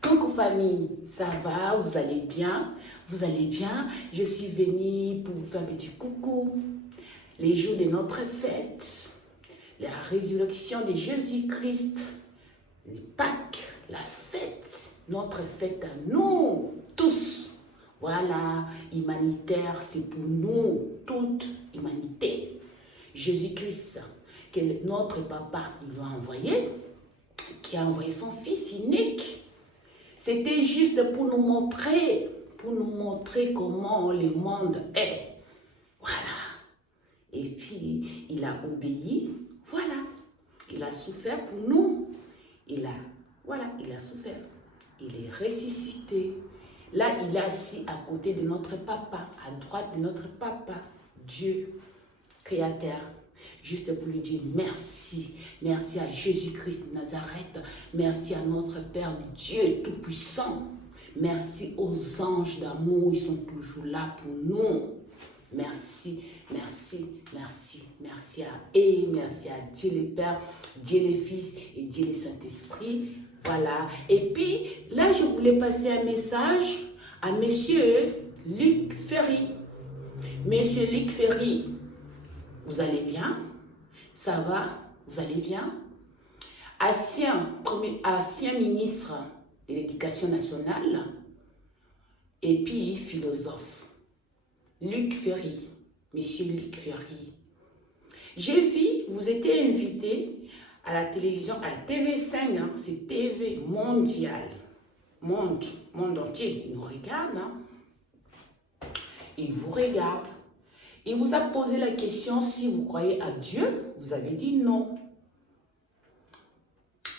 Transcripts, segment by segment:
Coucou famille, ça va? Vous allez bien? Vous allez bien? Je suis venue pour vous faire un petit coucou. Les jours de notre fête, la résurrection de Jésus-Christ, les Pâques, la fête, notre fête à nous tous. Voilà, humanitaire, c'est pour nous, toute humanité. Jésus-Christ, que notre papa il l'a envoyé, qui a envoyé son fils unique. C'était juste pour nous montrer comment le monde est. Voilà. Et puis, il a obéi. Voilà. Il a souffert pour nous. Il a souffert. Il est ressuscité. Là, il est assis à côté de notre papa, à droite de notre papa, Dieu, créateur. Juste pour lui dire merci. Merci à Jésus-Christ de Nazareth. Merci à notre Père Dieu Tout-Puissant. Merci aux anges d'amour. Ils sont toujours là pour nous. Merci, merci, merci. Merci à Dieu le Père, Dieu le Fils et Dieu le Saint-Esprit. Voilà. Et puis, là, je voulais passer un message à Monsieur Luc Ferry. Monsieur Luc Ferry, vous allez bien? Ça va? Vous allez bien? Ancien ministre de l'Éducation nationale et puis philosophe. Luc Ferry, Monsieur Luc Ferry. J'ai vu, vous étiez invité à la télévision, à la TV5, hein, c'est TV mondiale. Monde entier, il nous regarde. Hein. Il vous regarde. Il vous a posé la question si vous croyez à Dieu. Vous avez dit non.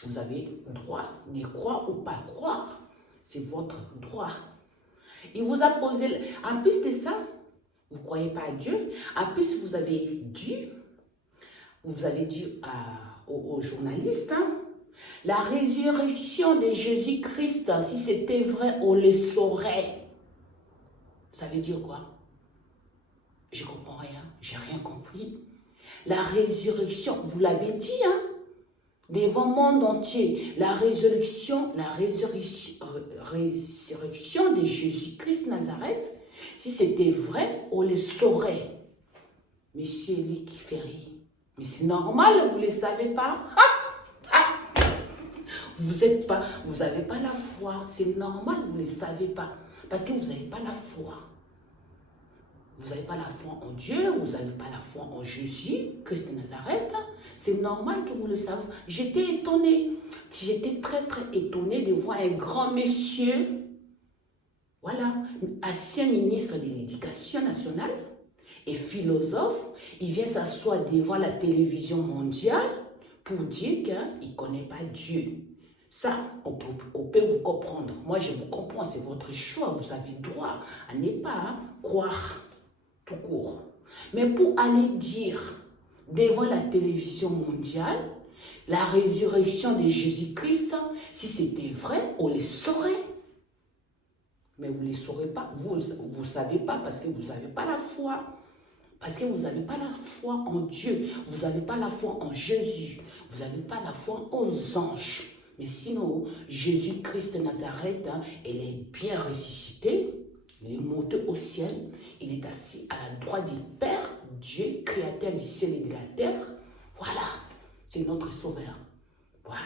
Vous avez le droit de croire ou pas croire. C'est votre droit. Il vous a posé... En plus de ça, vous ne croyez pas à Dieu. En plus, vous avez dit aux journalistes, hein, la résurrection de Jésus-Christ, si c'était vrai, on le saurait. Ça veut dire quoi? Je ne comprends rien, j'ai rien compris. La résurrection, vous l'avez dit, hein, devant le monde entier, la résurrection de Jésus-Christ Nazareth, si c'était vrai, on le saurait. Monsieur Luc Ferry, mais c'est normal, vous ne le savez pas. Vous n'avez pas la foi, c'est normal, vous ne le savez pas, parce que vous n'avez pas la foi. Vous n'avez pas la foi en Dieu, vous n'avez pas la foi en Jésus, Christ de Nazareth. C'est normal que vous le sachiez. J'étais étonnée. J'étais très, très étonnée de voir un grand monsieur, voilà, ancien ministre de l'Éducation nationale et philosophe. Il vient s'asseoir devant la télévision mondiale pour dire qu'il ne connaît pas Dieu. Ça, on peut vous comprendre. Moi, je vous comprends, c'est votre choix. Vous avez droit à ne pas croire. Tout court. Mais pour aller dire devant la télévision mondiale la résurrection de Jésus-Christ, si c'était vrai, on le saurait. Mais vous ne le saurez pas. Vous ne savez pas parce que vous n'avez pas la foi. Parce que vous n'avez pas la foi en Dieu. Vous n'avez pas la foi en Jésus. Vous n'avez pas la foi aux anges. Mais sinon, Jésus-Christ de Nazareth, hein, il est bien ressuscité. Il est monté au ciel, il est assis à la droite du Père, Dieu, créateur du ciel et de la terre. Voilà, c'est notre sauveur. Voilà.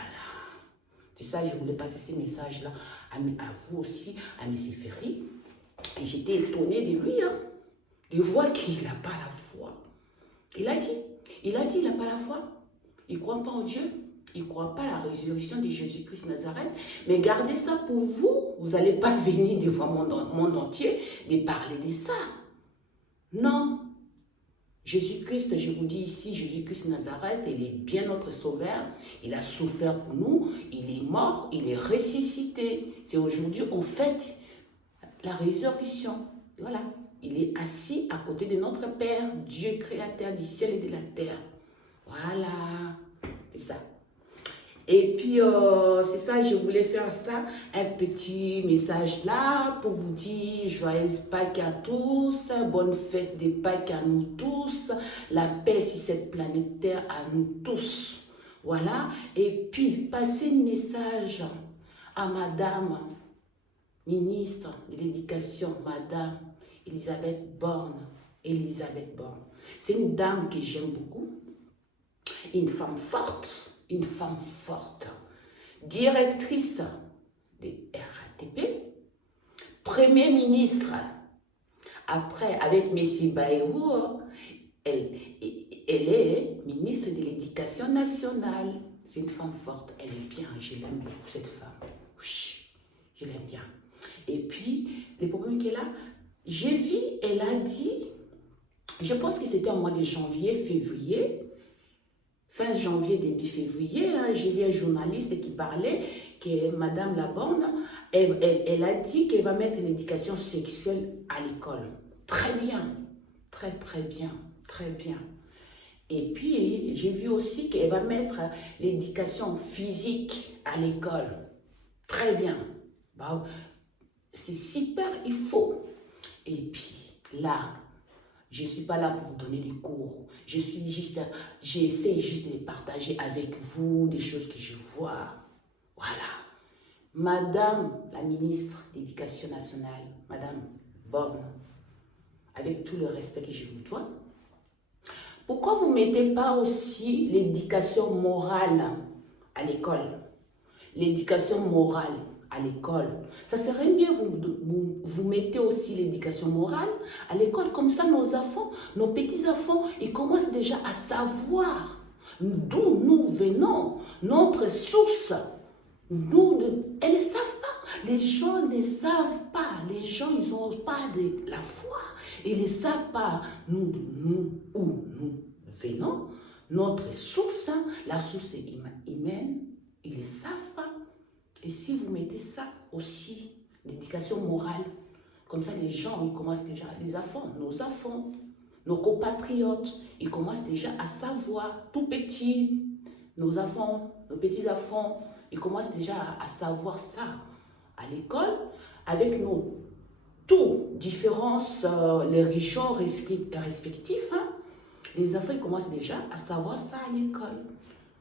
C'est ça, je voulais passer ces messages-là à vous aussi, à M. Ferry. Et j'étais étonnée de lui, hein, de voir qu'il n'a pas la foi. Il a dit, il n'a pas la foi. Il ne croit pas en Dieu. Il ne croit pas à la résurrection de Jésus-Christ Nazareth. Mais gardez ça pour vous. Vous n'allez pas venir devant le monde entier de parler de ça. Non. Jésus-Christ, je vous dis ici, Jésus-Christ Nazareth, il est bien notre sauveur. Il a souffert pour nous. Il est mort. Il est ressuscité. C'est aujourd'hui, on fête la résurrection. Voilà. Il est assis à côté de notre Père, Dieu créateur du ciel et de la terre. Voilà. C'est ça. Et puis, c'est ça, je voulais faire ça, un petit message là pour vous dire joyeuse Pâques à tous, bonne fête de Pâques à nous tous, la paix sur cette planète Terre à nous tous. Voilà, et puis, passez un message à Madame ministre de l'Éducation, Madame Elisabeth Borne. Elisabeth Borne. C'est une dame que j'aime beaucoup, une femme forte, directrice de RATP, Premier ministre. Après, avec M. Bayrou, elle est ministre de l'Éducation nationale. C'est une femme forte, elle est bien, je l'aime beaucoup cette femme. Je l'aime bien. Et puis, le problème qu'elle a, j'ai vu, elle a dit, je pense que c'était au mois de janvier, février, fin janvier, début février, hein, j'ai vu un journaliste qui parlait que Madame Laborne, elle a dit qu'elle va mettre l'éducation sexuelle à l'école. Très bien, très bien, très bien. Et puis, j'ai vu aussi qu'elle va mettre l'éducation physique à l'école. Très bien. Bah, c'est super, il faut. Et puis, là, je ne suis pas là pour vous donner des cours. J'essaie juste de partager avec vous des choses que je vois. Voilà. Madame la ministre de l'Éducation nationale, Madame Borne, avec tout le respect que je vous dois, pourquoi vous ne mettez pas aussi l'éducation morale à l'école? L'éducation morale à l'école. Ça serait mieux, vous mettez aussi l'éducation morale à l'école. Comme ça, nos enfants, nos petits-enfants, ils commencent déjà à savoir d'où nous venons, notre source. Elles ne savent pas. Les gens ne savent pas. Les gens, ils n'ont pas de la foi. Ils ne savent pas où nous venons. Notre source, la source humaine, ils ne savent pas. Et si vous mettez ça aussi, l'éducation morale, comme ça les gens, ils commencent déjà, les enfants, nos compatriotes, ils commencent déjà à savoir, tout petit, nos enfants, nos petits-enfants, ils commencent déjà à savoir ça à l'école, avec nos tous différences, les régions respectives, hein, les enfants, ils commencent déjà à savoir ça à l'école.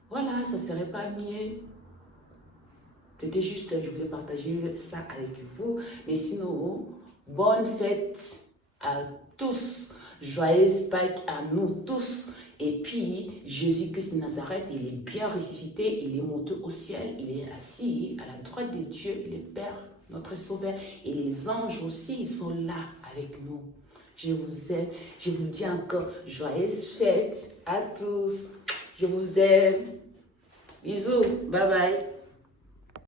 Voilà, ça ne serait pas mieux. C'était juste, je voulais partager ça avec vous. Mais sinon, bonne fête à tous. Joyeuse Pâques à nous tous. Et puis, Jésus-Christ de Nazareth, il est bien ressuscité. Il est monté au ciel. Il est assis à la droite de Dieu, le Père, notre Sauveur. Et les anges aussi, ils sont là avec nous. Je vous aime. Je vous dis encore, joyeuse fête à tous. Je vous aime. Bisous. Bye bye.